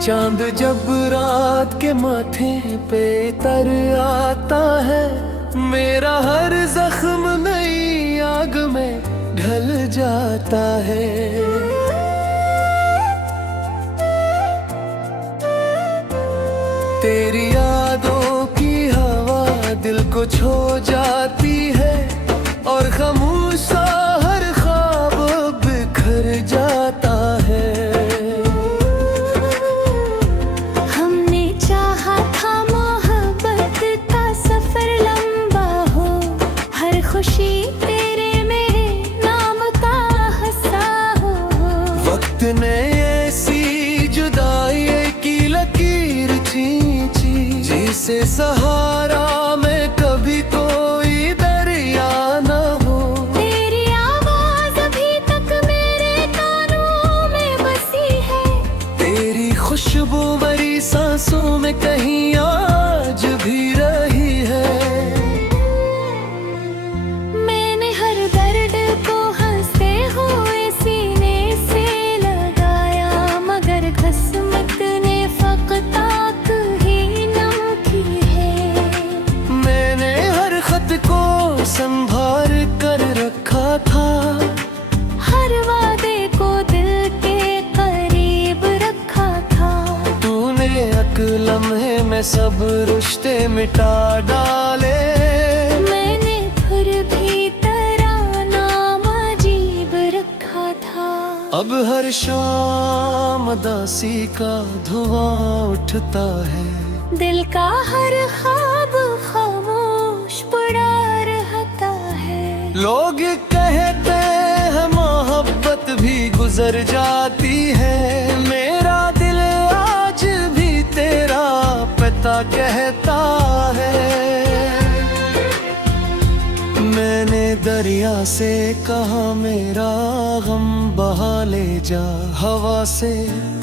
चांद जब रात के माथे पे तर आता है, मेरा हर जख्म नई आग में ढल जाता है। तेरी यादों की हवा दिल को छू जाती है, और खामोश सा हर ख्वाब बिखर जाता है। हमने चाहा था मोहब्बत का सफर लंबा हो, हर खुशी तेरे मेरे नाम का हंसा हो। वक्त ने ऐसी जुदाई की लकीर खींची, जिसे सहारा में कभी कोई दरिया न हो। तेरी आवाज अभी तक मेरे कानों में बसी है, तेरी खुशबू मेरी सांसों में कहीं आज भी रही है। मैंने हर दर्द को हंसते हुए सीने से लगाया, मगर किस्मत ने फकताक ही नम की है। मैंने हर खत को संभाल कर रखा था, हर वादे को दिल के करीब रखा था। तूने एक लम्हे में सब रिश्ते मिटा डाले। मैंने फिर भी तेरा नाम अजीब रखा था। अब हर शाम दासी का धुआं उठता है, दिल का हर ख्वाब खामोश पड़ा रहता है। लोग कहते हैं मोहब्बत भी गुजर जाती है, मेरा दिल आज भी तेरा पता कहता है। मैंने दरिया से कहा मेरा गम बहा ले जा, हवा से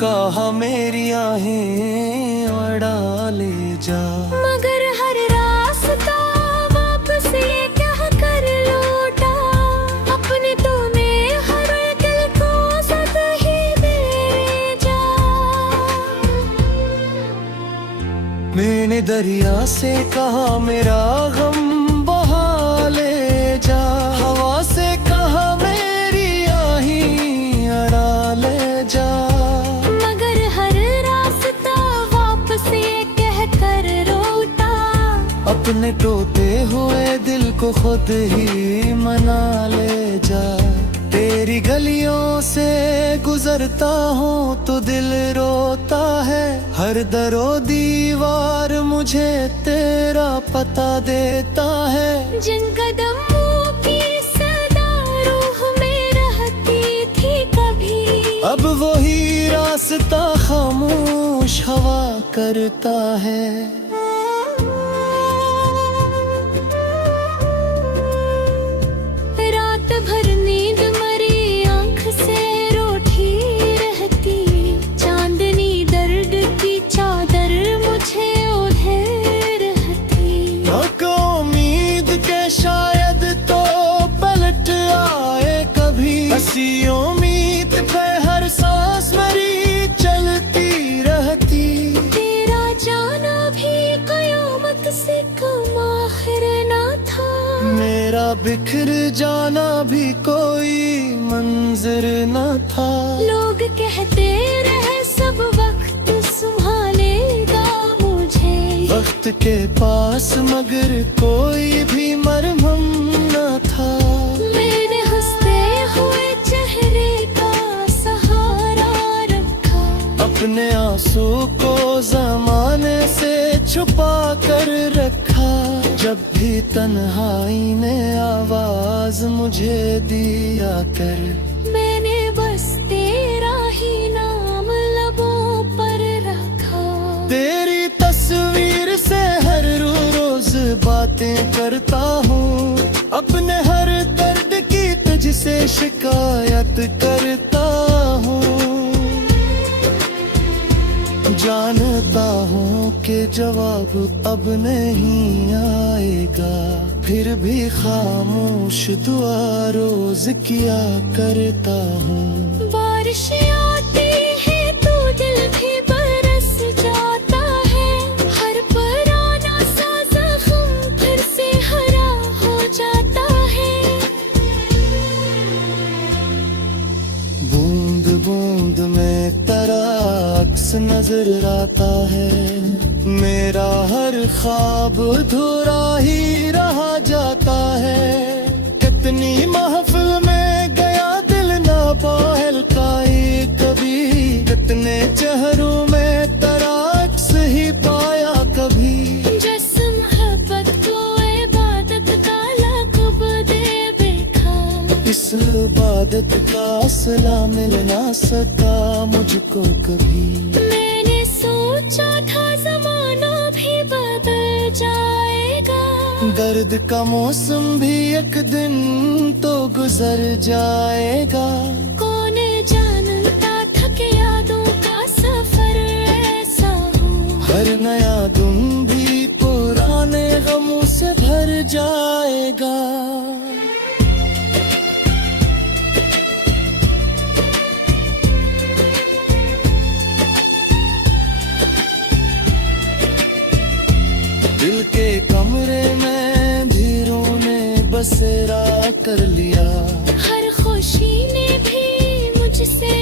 कहा मेरी आहें उड़ा ले जा। मगर हर रास्ता वापस ये कह कर लौटा, अपने तूने हर दिल को सद ही दे जा। मैंने दरिया से कहा मेरा गम बहा ले जा, हवा से कहा मेरी आहीं अड़ा ले जा। मगर हर रास्ता वापस ये कह कर रोता, अपने टूटे हुए दिल को खुद ही मना ले जा। तेरी गलियों से गुजरता हूँ तो दिल रोता है, हर दरो दीवार मुझे तेरा पता देता है। जिन कदमों की सदा रूह में रहती थी कभी, अब वही रास्ता खामोश हवा करता है। रात भर नींद मरी आंख से रूठी रहती, चांदनी दर्द की चादर मुझे ओढ़े रहती। को उम्मीद के शायद तो पलट आए कभी, हसी उम्मीद पे हर सांस मेरी चलती रहती। तेरा जाना भी कयामत से कम आखिर ना था, मेरा बिखर जाना भी कोई मंजर न था। लोग कहते रहे सब वक्त संभालेगा मुझे, वक्त के पास मगर कोई भी मरहम न था। मैंने हंसते हुए चेहरे का सहारा रखा, अपने आंसू को जमाने से छुपा कर रखा। जब भी तन्हाई ने आवाज मुझे दिया कर, मैंने बस तेरा ही नाम लबों पर रखा। तेरी तस्वीर से हर रोज बातें करता हूँ, अपने हर दर्द की तुझसे शिकायत करता हूँ। जानता हूँ कि जवाब अब नहीं आएगा, फिर भी खामोश दुआ रोज किया करता हूँ। बारिश आती है तो दिल भी बरस नजर आता है। मेरा हर ख्वाब अधूरा ही रहा जाता है। कितनी महफिल में गया दिल ना बहलकाए कभी, कितने चेहरों में तेरा अक्स ही पाया कभी। जिस्म मोहब्बत को इबादत का लक़ब दे बैठा, इस इबादत का सिला मिल ना सका मुझको कभी। मैंने सोचा था ज़माना भी बदल जाएगा, दर्द का मौसम भी एक दिन तो गुजर जाएगा। कौन जानता था कि यादों का सफर ऐसा हो, हर नया दिन भी पुराने गमों से भर जाएगा। दिल के कमरे में धीरों ने बसेरा कर लिया। हर खुशी ने भी मुझसे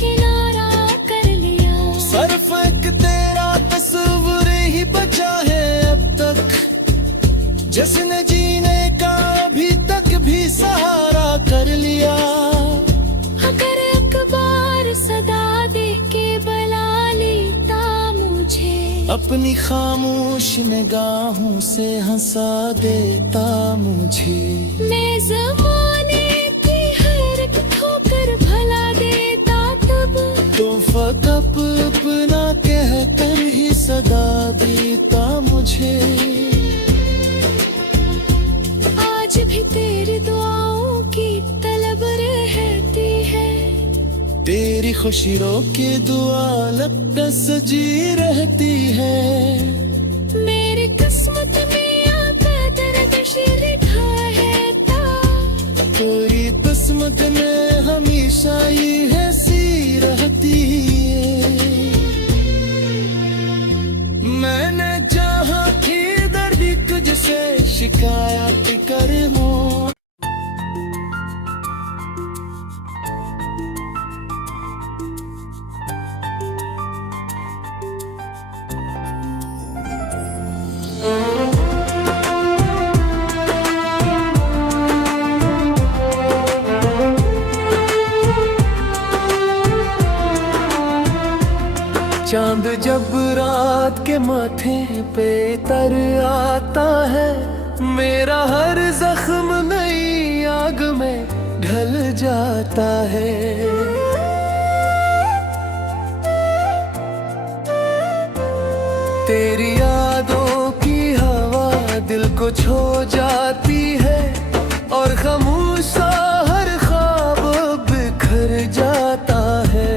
किनारा कर लिया। सिर्फ एक तेरा तस्वीर ही बचा है अब तक, जिसने जीने का अभी तक भी सहारा कर लिया। अगर अखबार सदा दे के बुला लेता मुझे, अपनी खामोश निगाहों से हंसा देता मुझे। मैं ज़माने की हर एक ठोकर भला देता तब, तो फकत अपना कह कर ही सदा देता मुझे। आज भी तेरी दुआओं की तलब रहती है, तेरी खुशी रोके दुआ लगता सजी रहती है। मेरी किस्मत में आका दर्द लिखा है ता, तेरी किस्मत में हमेशा ये ऐसी रहती है। मैंने जहाँ की दर्द तुझसे शिकायत कर हो। चांद जब रात के माथे पे तर आता है, मेरा हर जख्म नई आग में ढल जाता है। तेरी यादों की हवा दिल को छू जाती है, और खामोशा हर ख्वाब बिखर जाता है।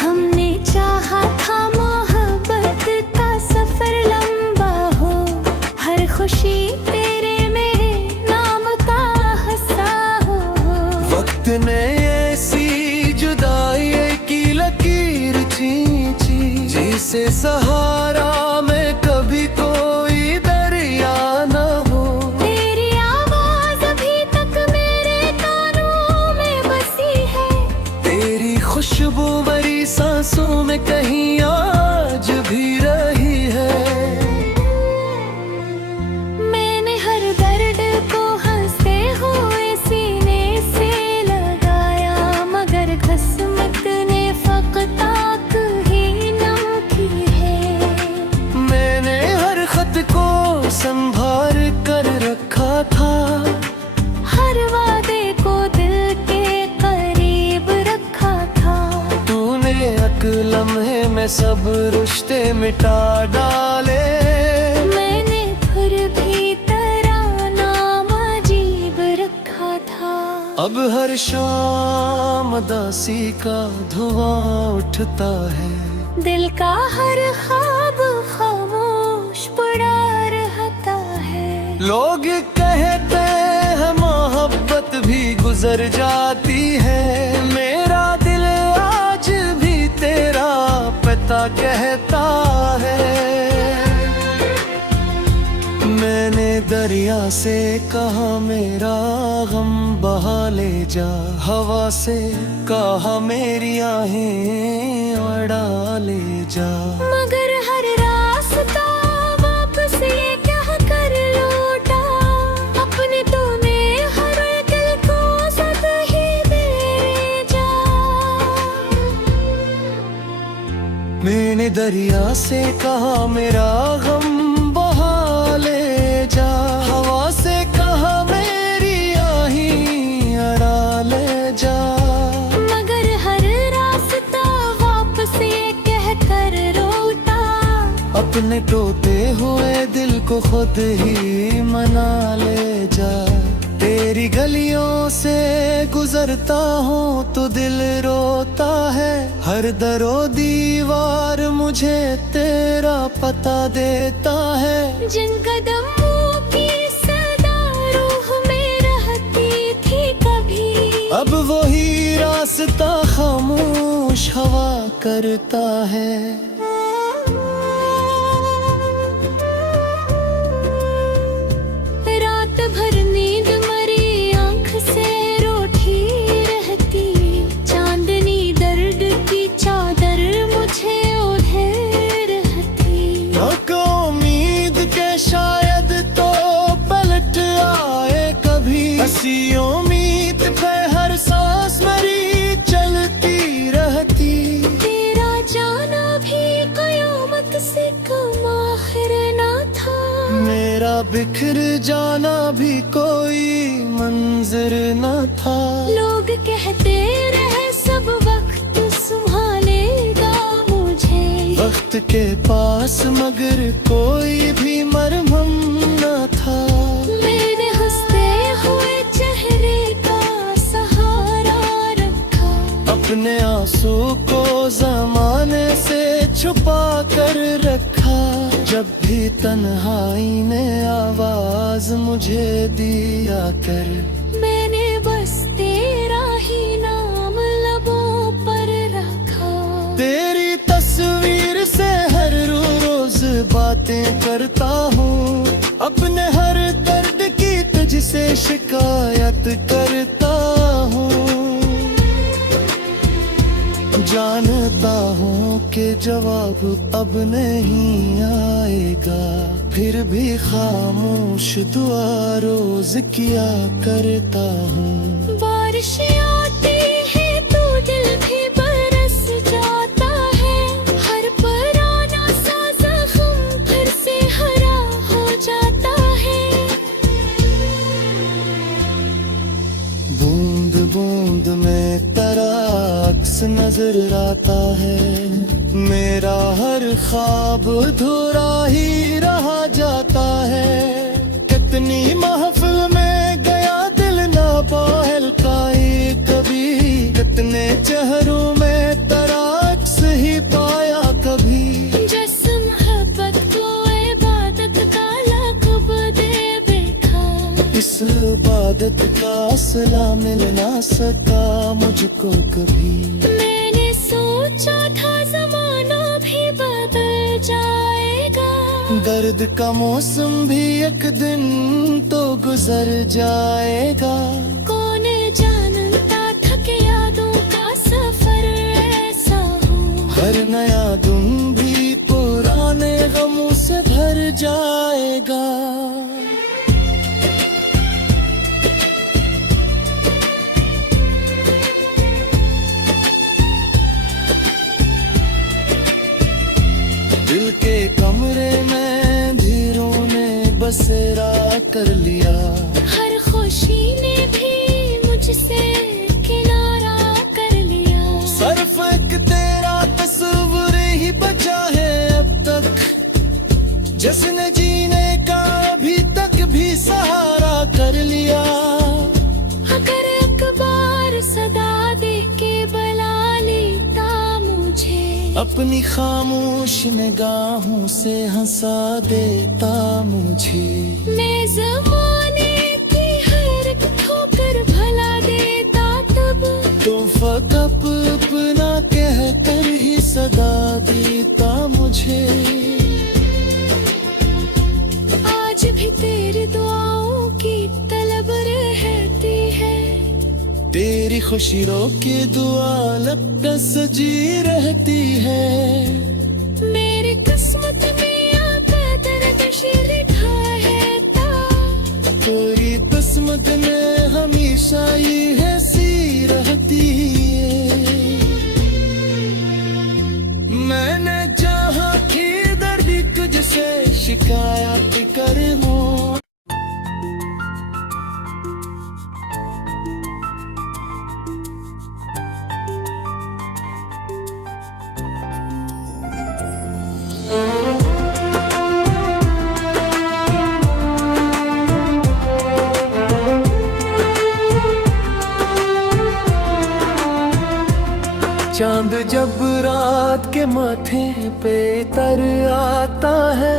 हमने चाहा था मोहब्बत का सफर लंबा हो, हर खुशी तेरे मेरे नाम का हिस्सा हो। वक्त ने ऐसी जुदाई की लकीर खींची, जिसे सहारा में कभी कोई दरिया न हो। तेरी आवाज अभी तक मेरे कानों में बसी है, तेरी खुशबू मेरी सांसों में कहीं आज भी रही है। मैंने हर दर्द को हंसते हुए सीने से लगाया, मगर किस्मत ने फकत आँख ही नम की है। मैंने हर खत को संभाल कर रखा था, हर वादे को दिल के करीब रखा था। तूने एक लम्हे में सब रिश्ते मिटा डाले। मैंने फिर भी तेरा नाम अजीब रखा था। अब हर शाम दासी का धुआं उठता है, दिल का हर ख्वाब खामोश पड़ा रहता है। लोग कहते हैं मोहब्बत भी गुजर जाती है, मेरा दिल आज भी तेरा पता कहता है। मैंने दर दरिया से कहा मेरा गम बहा ले जा, हवा से कहा मेरी आहें उड़ा ले जा। मगर हर रास्ता वापस ये कह कर लौटा, अपने तूने हर दिल को सद ही दे जा। मैंने दरिया से कहा मेरा गम बहा ले जा, हवा से कहा मेरी आहीं अड़ा ले जा। मगर हर रास्ता वापस ये कह कर रोता, अपने टूटे हुए दिल को खुद ही मना ले जा। तेरी गलियों से गुजरता हूँ तो दिल रोता है, हर दरो दीवार मुझे तेरा पता देता है। जिन कदमों की सदा रूह में रहती थी कभी, अब वही रास्ता खामोश हवा करता है। रात भर नींद मरी आंख से रूठी रहती, चांदनी दर्द की चादर मुझे ओढ़े रहती। को उम्मीद के शायद तो पलट आए कभी, हंसी उम्मीद पे हर सांस मेरी चलती रहती। तेरा जाना भी कयामत से कम आखिर ना था, मेरा बिखर जाना भी कोई मंजर न था। लोग कहते रहे सब वक्त संभालेगा मुझे, वक्त के पास मगर कोई भी मरहम न था। मैंने हंसते हुए चेहरे का सहारा रखा, अपने आंसू को जमाने से छुपा कर रखा। जब भी तन्हाई ने आवाज मुझे दिया कर, मैंने बस तेरा ही नाम लबों पर रखा। तेरी तस्वीर से हर रोज बातें करता हूँ, अपने हर दर्द की तुझसे शिकायत करता हूँ। जानता हूँ कि जवाब अब नहीं आएगा, फिर भी खामोश दुआ रोज किया करता हूँ। बारिश आती है तो दिल भी बरस जाता है, हर पुराना सा जख्म फिर से हरा हो जाता है। बूंद बूंद में तेरा अक्स नजर आता है, मेरा हर ख्वाब अधूरा ही रहा जाता है। कितनी महफिल में गया दिल ना बहलकाए कभी, कितने चेहरों में तेरा अक्स ही पाया कभी। जिस मोहब्बत को इबादत का लक़ब दे बैठा, इस इबादत का असला मिल ना सका मुझको कभी। मैंने सोचा था ज़माना भी बदल जाएगा, दर्द का मौसम भी एक दिन तो गुजर जाएगा। कौन जानता था कि यादों का सफर ऐसा हो, हर नया दिन भी पुराने गमों से भर जाएगा। दिल के कमरे में भीरों ने बसेरा कर लिया, हर खुशी ने भी मुझसे किनारा कर लिया। सिर्फ एक तेरा तस्वीर ही बचा है अब तक, जिसने जीने का अभी तक भी सहारा कर लिया। अगर एक बार सदा दे के बुला लेता मुझे, अपनी खामोश निगाहों से हंसा देता मुझे। मैं ज़माने की हर एक ठोकर भला देता तब, तो फकप अपना कह कर ही सदा देता मुझे। आज भी तेरी दुआ खुशी रोके दुआ लगता सजी रहती है। मेरी किस्मत में आता दर्द लिखा है ता तेरी किस्मत में हमेशा ये ऐसी रहती है। मैंने चाहा कि दर्द तुझसे शिकायत करूं। चांद जब रात के माथे पे तर आता है,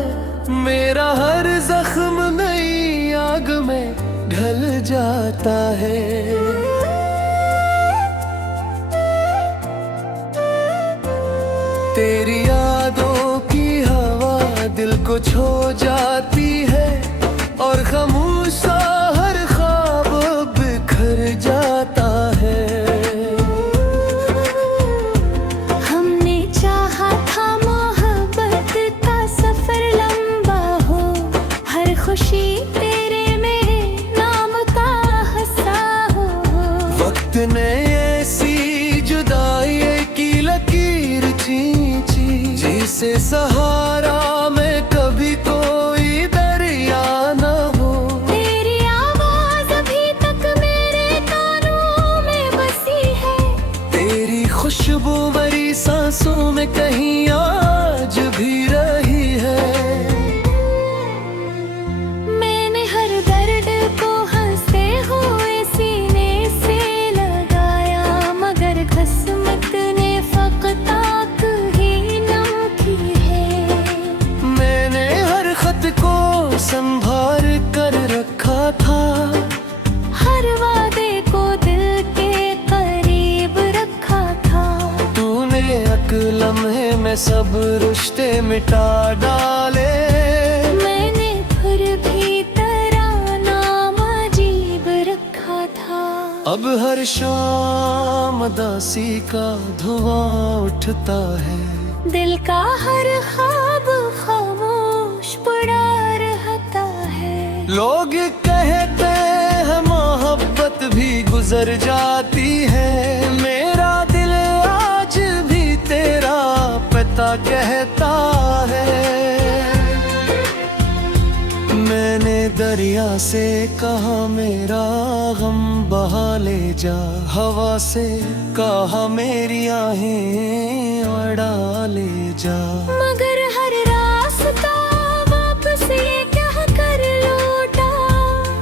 मेरा हर जख्म नई आग में ढल जाता है। तेरी यादों की हवा दिल को छू जाती है और खामोशा हर ख्वाब बिखर जाता है। खुशी तेरे में नाम का हंसा हो। वक्त ने ऐसी जुदाई की लकीर खींची जिसे सहारा में कभी कोई दरिया न हो। तेरी आवाज अभी तक मेरे कानों में बसी है, तेरी खुशबू भरी सांसों में कहीं आज भी रही है। संभाल कर रखा था, हर वादे को दिल के करीब रखा था। तूने एक लम्हे में सब रिश्ते मिटा डाले, मैंने फिर भी तेरा नाम अजीब रखा था। अब हर शाम दासी का धुआं उठता है, दिल का हर ख्वाब खामोश पड़ा रहता है। लोग कहते हैं मोहब्बत भी गुजर जाती है, मेरा दिल आज भी तेरा पता कहता है। मैंने दरिया से कहा मेरा गम बहा ले जा, हवा से कहा मेरी आहें उड़ा ले जा। मगर हर रास्ता वापस ये क्या कर लौटा,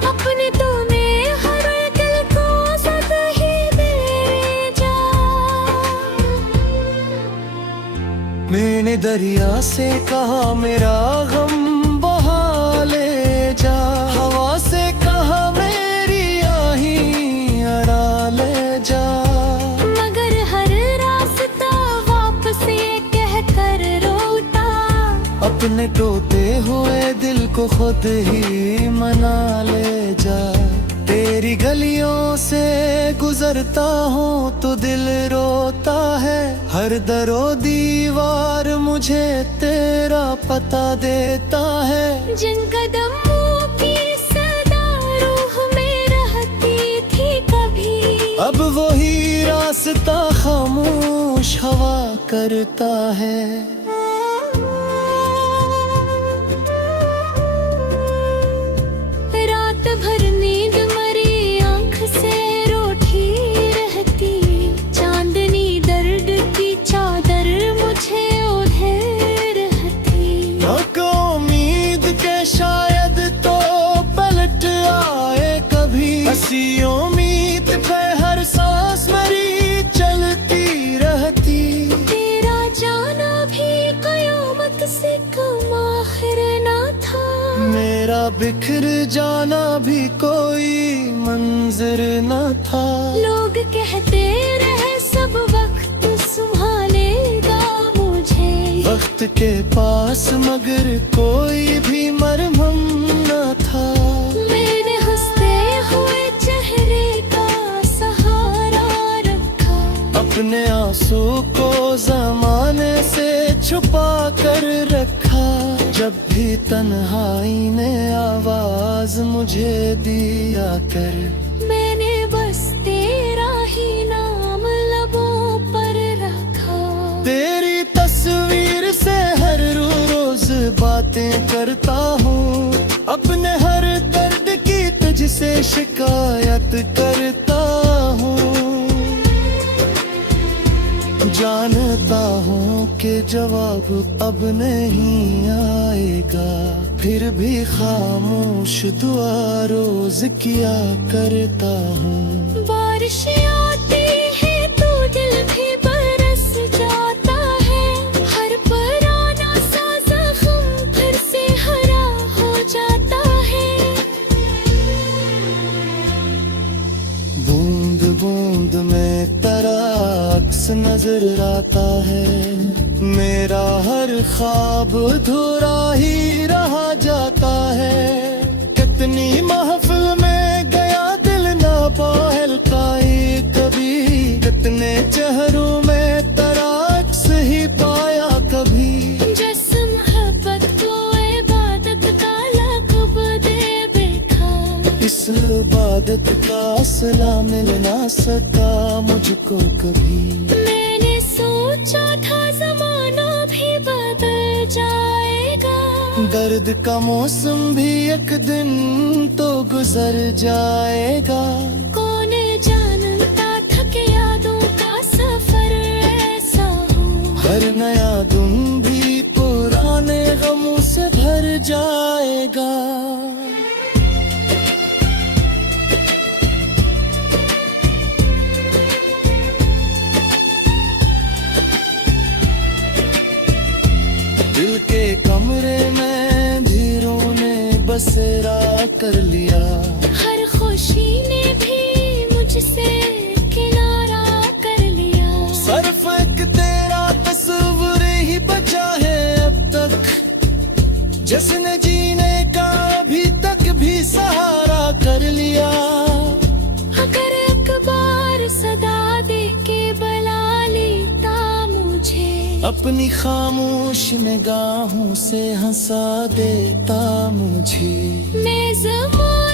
अपने तुम्हें हर दिल को सद ही दे जा। मैंने दरिया से कहा मेरा गम बहा ले जा, हवा से कहा मेरी आहीं अड़ा ले जा। मगर हर रास्ता वापस ये कह कर रोता, अपने टूटे हुए दिल को खुद ही मना ले जा। तेरी गलियों से गुजरता हूँ तो दिल रोता है, हर दरो दीवार मुझे तेरा पता देता है। जिन कदमों की सदा रूह में रहती थी कभी, अब वही रास्ता खामोश हवा करता है। रात भर नींद मरी आंख से रूठी रहती, चांदनी दर्द की चादर मुझे ओढ़े रहती। ना उम्मीद के शायद तो पलट आए कभी, हंसी उम्मीद पे हर सांस मेरी चलती रहती। तेरा जाना भी कयामत से कम आखिर ना था, मेरा बिखर जाना भी कोई मंजर न था। लोग कहते रहे सब वक्त संभालेगा मुझे, वक्त के पास मगर कोई भी मरहम न था। मैंने हंसते हुए चेहरे का सहारा अपने आंसू को जमाने से छुपा कर रखा। जब भी तन्हाई ने आवाज मुझे दिया कर, मैंने बस तेरा ही नाम लबों पर रखा। तेरी तस्वीर से हर रोज बातें करता हूँ, अपने हर दर्द की तुझसे शिकायत करता हूँ। जानता हूँ कि जवाब अब नहीं आएगा, फिर भी खामोश दुआ रोज किया करता हूँ। बारिश आती है तो दिल भी बरस जाता है, हर पुराना सा जख्म फिर से हरा हो जाता है। बूंद बूंद में तेरा अक्स नजर आता है, मेरा हर ख्वाब अधूरा ही रहा जाता है। कितनी महफिल में गया दिल ना बहलकाई कभी, कितने चेहरों में तेरा अक्स ही पाया कभी। जिस मोहब्बत को इबादत का लक़ब दे बैठा, इस इबादत का असला मिल ना सका मुझको कभी। मैंने सोचा था ज़माना भी बदल जाएगा, दर्द का मौसम भी एक दिन तो गुजर जाएगा। कौन जानता था कि यादों का सफर ऐसा हो, हर नया दिन भी पुराने गमों से भर जाएगा। दिल के कमरे में भीरों ने बसेरा कर लिया, हर खुशी ने भी मुझसे किनारा कर लिया। सिर्फ एक तेरा तस्वीर ही बचा है अब तक, जिसने जीने का अभी तक भी सहारा कर लिया। अगर एक बार सदा दे के बुला लेता मुझे, अपनी खामोश निगाहों से हंसा देता मुझे। मैं ज़माने